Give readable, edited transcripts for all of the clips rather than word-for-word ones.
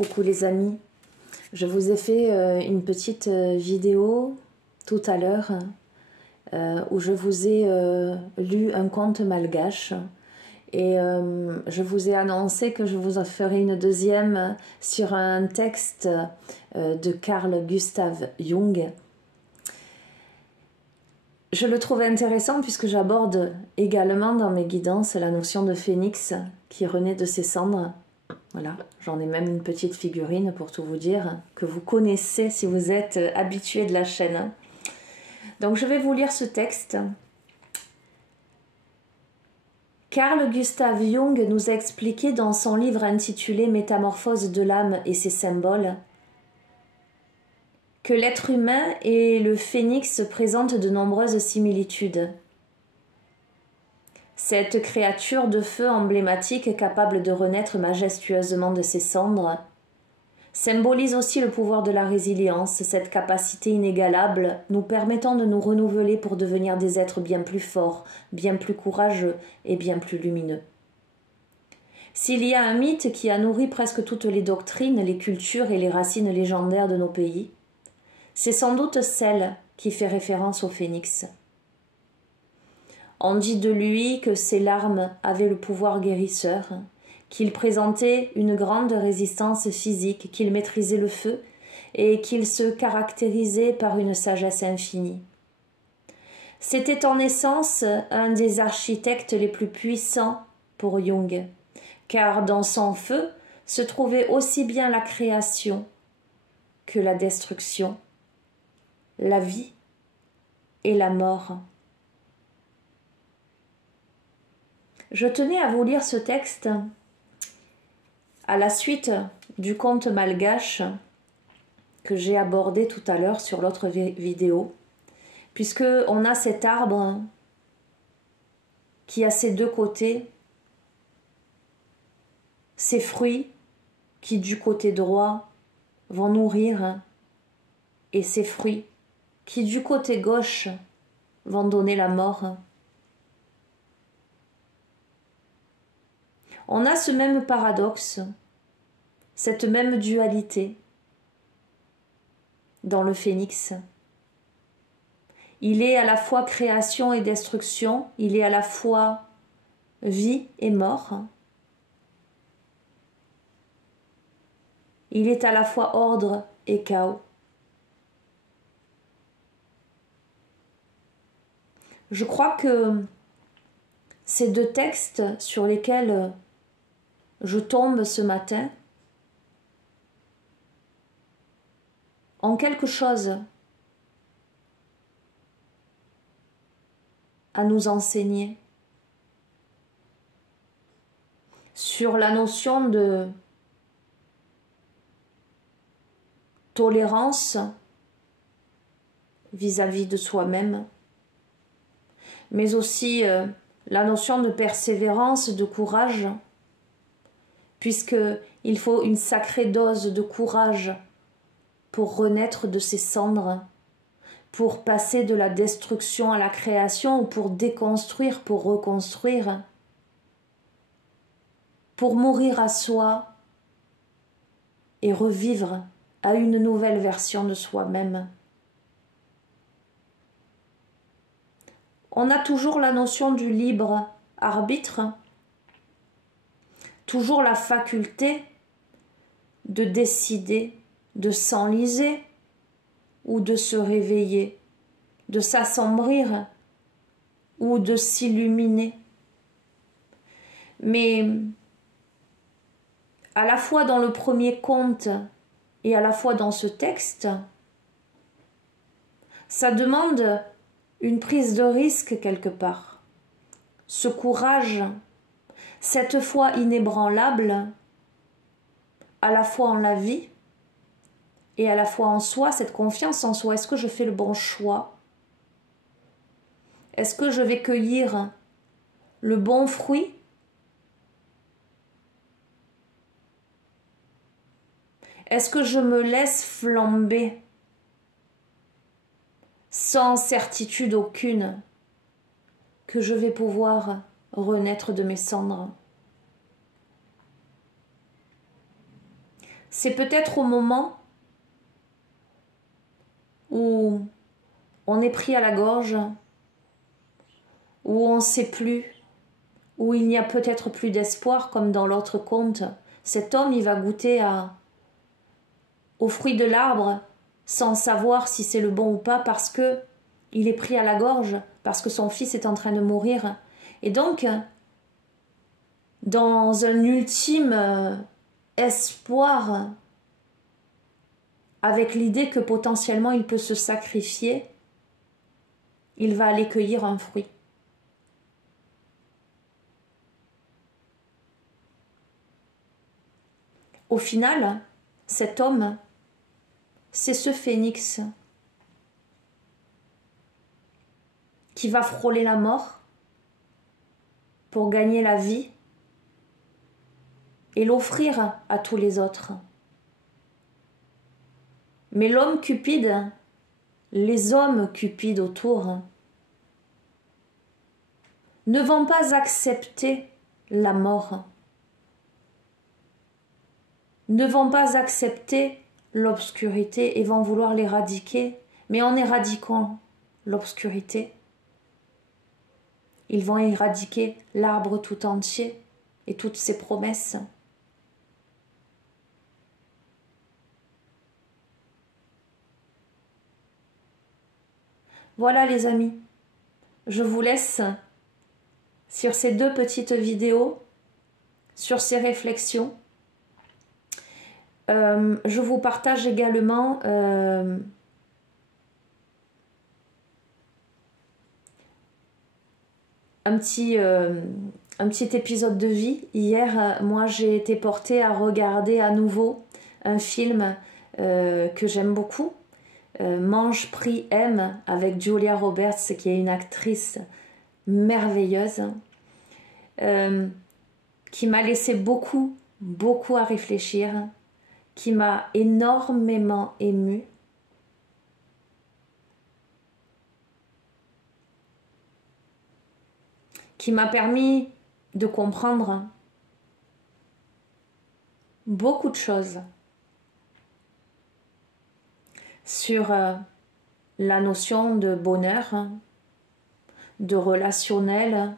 Coucou les amis, je vous ai fait une petite vidéo tout à l'heure où je vous ai lu un conte malgache et je vous ai annoncé que je vous en ferai une deuxième sur un texte de Carl Gustav Jung. Je le trouve intéressant puisque j'aborde également dans mes guidances la notion de phénix qui renaît de ses cendres. Voilà, j'en ai même une petite figurine pour tout vous dire, que vous connaissez si vous êtes habitué de la chaîne. Donc je vais vous lire ce texte. Carl Gustav Jung nous a expliqué dans son livre intitulé Métamorphose de l'âme et ses symboles que l'être humain et le phénix présentent de nombreuses similitudes. Cette créature de feu emblématique capable de renaître majestueusement de ses cendres symbolise aussi le pouvoir de la résilience, cette capacité inégalable nous permettant de nous renouveler pour devenir des êtres bien plus forts, bien plus courageux et bien plus lumineux. S'il y a un mythe qui a nourri presque toutes les doctrines, les cultures et les racines légendaires de nos pays, c'est sans doute celle qui fait référence au phénix. On dit de lui que ses larmes avaient le pouvoir guérisseur, qu'il présentait une grande résistance physique, qu'il maîtrisait le feu et qu'il se caractérisait par une sagesse infinie. C'était en essence un des architectes les plus puissants pour Jung, car dans son feu se trouvait aussi bien la création que la destruction, la vie et la mort. Je tenais à vous lire ce texte à la suite du conte malgache que j'ai abordé tout à l'heure sur l'autre vidéo, puisque on a cet arbre qui a ses deux côtés, ses fruits qui du côté droit vont nourrir et ses fruits qui du côté gauche vont donner la mort. On a ce même paradoxe, cette même dualité dans le phénix. Il est à la fois création et destruction, il est à la fois vie et mort. Il est à la fois ordre et chaos. Je crois que ces deux textes sur lesquels je tombe ce matin ont quelque chose à nous enseigner sur la notion de tolérance vis-à-vis de soi-même, mais aussi la notion de persévérance, de courage, puisqu'il faut une sacrée dose de courage pour renaître de ses cendres, pour passer de la destruction à la création, ou pour déconstruire, pour reconstruire, pour mourir à soi et revivre à une nouvelle version de soi-même. On a toujours la notion du libre arbitre, toujours la faculté de décider, de s'enliser ou de se réveiller, de s'assombrir ou de s'illuminer. Mais à la fois dans le premier conte et à la fois dans ce texte, ça demande une prise de risque quelque part. Ce courage, cette foi inébranlable, à la fois en la vie et à la fois en soi, cette confiance en soi. Est-ce que je fais le bon choix? Est-ce que je vais cueillir le bon fruit? Est-ce que je me laisse flamber sans certitude aucune que je vais pouvoir renaître de mes cendres? c'est peut-être au moment où on est pris à la gorge, où on ne sait plus, où il n'y a peut-être plus d'espoir, comme dans l'autre conte. Cet homme, il va goûter au fruit de l'arbre sans savoir si c'est le bon ou pas, parce que il est pris à la gorge, parce que son fils est en train de mourir. Et donc, dans un ultime espoir, avec l'idée que potentiellement il peut se sacrifier, il va aller cueillir un fruit. Au final, cet homme, c'est ce phénix qui va frôler la mort pour gagner la vie et l'offrir à tous les autres. Mais l'homme cupide, les hommes cupides autour, ne vont pas accepter la mort, ne vont pas accepter l'obscurité et vont vouloir l'éradiquer. Mais en éradiquant l'obscurité, ils vont éradiquer l'arbre tout entier et toutes ses promesses. Voilà les amis, je vous laisse sur ces 2 petites vidéos, sur ces réflexions. Je vous partage également un petit épisode de vie. Hier, moi j'ai été portée à regarder à nouveau un film que j'aime beaucoup, Mange, prie, aime, avec Julia Roberts, qui est une actrice merveilleuse, qui m'a laissé beaucoup à réfléchir, qui m'a énormément émue. Qui m'a permis de comprendre beaucoup de choses sur la notion de bonheur, de relationnel,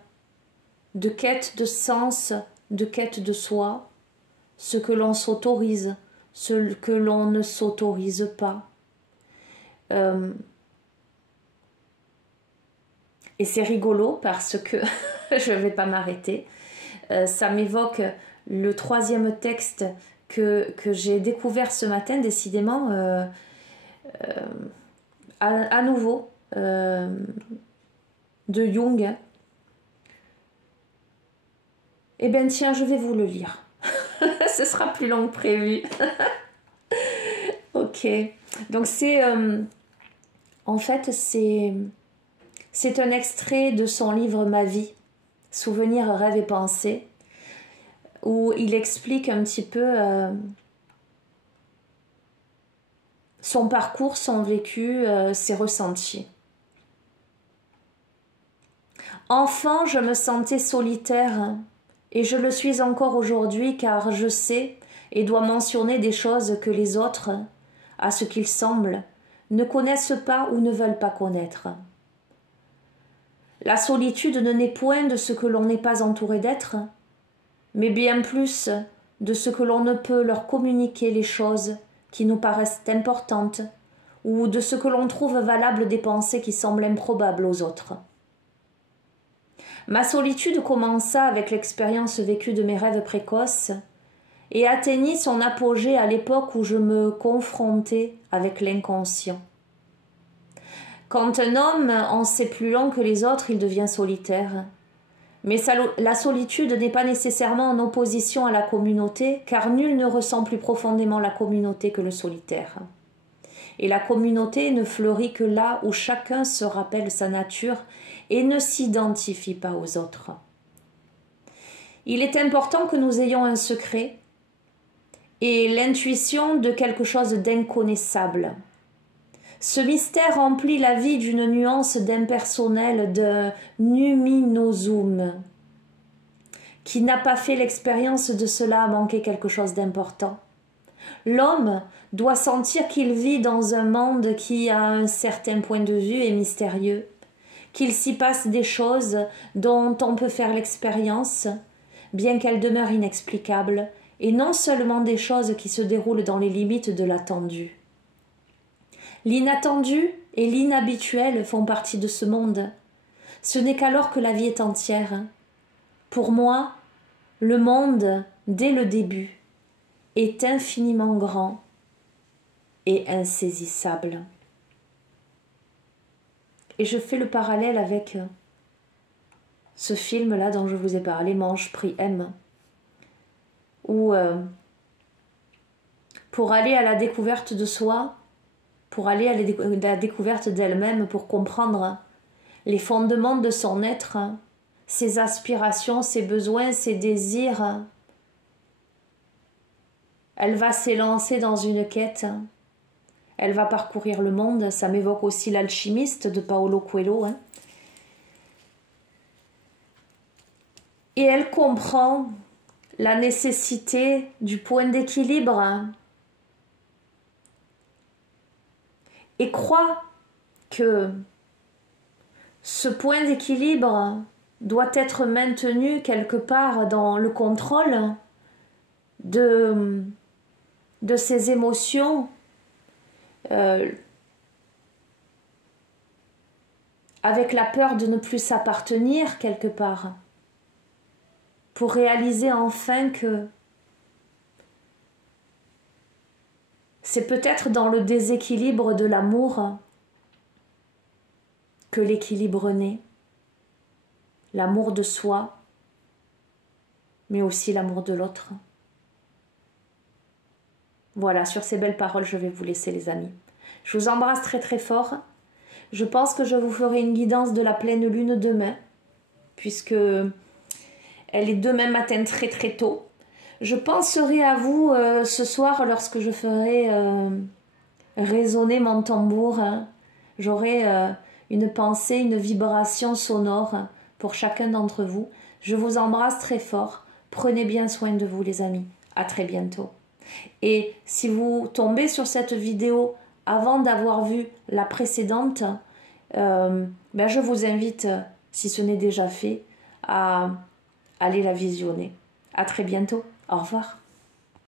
de quête de sens, de quête de soi, ce que l'on s'autorise, ce que l'on ne s'autorise pas. Et c'est rigolo parce que je ne vais pas m'arrêter. Ça m'évoque le 3e texte que j'ai découvert ce matin, décidément, à nouveau, de Jung. Eh bien tiens, je vais vous le lire. Ce sera plus long que prévu. Ok. Donc c'est... en fait, c'est un extrait de son livre Ma vie, Souvenirs, rêves et pensées, où il explique un petit peu son parcours, son vécu, ses ressentis. Enfant, je me sentais solitaire et je le suis encore aujourd'hui, car je sais et dois mentionner des choses que les autres, à ce qu'il semble, ne connaissent pas ou ne veulent pas connaître. La solitude ne naît point de ce que l'on n'est pas entouré d'être, mais bien plus de ce que l'on ne peut leur communiquer les choses qui nous paraissent importantes, ou de ce que l'on trouve valable des pensées qui semblent improbables aux autres. Ma solitude commença avec l'expérience vécue de mes rêves précoces et atteignit son apogée à l'époque où je me confrontais avec l'inconscient. Quand un homme en sait plus long que les autres, il devient solitaire. Mais la solitude n'est pas nécessairement en opposition à la communauté, car nul ne ressent plus profondément la communauté que le solitaire. Et la communauté ne fleurit que là où chacun se rappelle sa nature et ne s'identifie pas aux autres. Il est important que nous ayons un secret et l'intuition de quelque chose d'inconnaissable. Ce mystère remplit la vie d'une nuance d'impersonnel, de numinosum. Qui n'a pas fait l'expérience de cela a manqué quelque chose d'important. L'homme doit sentir qu'il vit dans un monde qui, à un certain point de vue, est mystérieux, qu'il s'y passe des choses dont on peut faire l'expérience, bien qu'elles demeurent inexplicables, et non seulement des choses qui se déroulent dans les limites de l'attendu. L'inattendu et l'inhabituel font partie de ce monde. Ce n'est qu'alors que la vie est entière. Pour moi, le monde, dès le début, est infiniment grand et insaisissable. Et je fais le parallèle avec ce film-là dont je vous ai parlé, Mange, Prie, Aime, où pour aller à la découverte de soi, pour aller à la découverte d'elle-même, pour comprendre les fondements de son être, ses aspirations, ses besoins, ses désirs, elle va s'élancer dans une quête. Elle va parcourir le monde. Ça m'évoque aussi L'Alchimiste de Paulo Coelho. Et elle comprend la nécessité du point d'équilibre et croit que ce point d'équilibre doit être maintenu quelque part dans le contrôle de ses émotions, avec la peur de ne plus s'appartenir quelque part, pour réaliser enfin que c'est peut-être dans le déséquilibre de l'amour que l'équilibre naît, l'amour de soi, mais aussi l'amour de l'autre. Voilà, sur ces belles paroles, je vais vous laisser les amis. Je vous embrasse très très fort. Je pense que je vous ferai une guidance de la pleine lune demain, puisque elle est demain matin très très tôt. Je penserai à vous ce soir lorsque je ferai résonner mon tambour. J'aurai une pensée, une vibration sonore pour chacun d'entre vous. Je vous embrasse très fort. Prenez bien soin de vous les amis. À très bientôt. Et si vous tombez sur cette vidéo avant d'avoir vu la précédente, je vous invite, si ce n'est déjà fait, à aller la visionner. À très bientôt. Au revoir.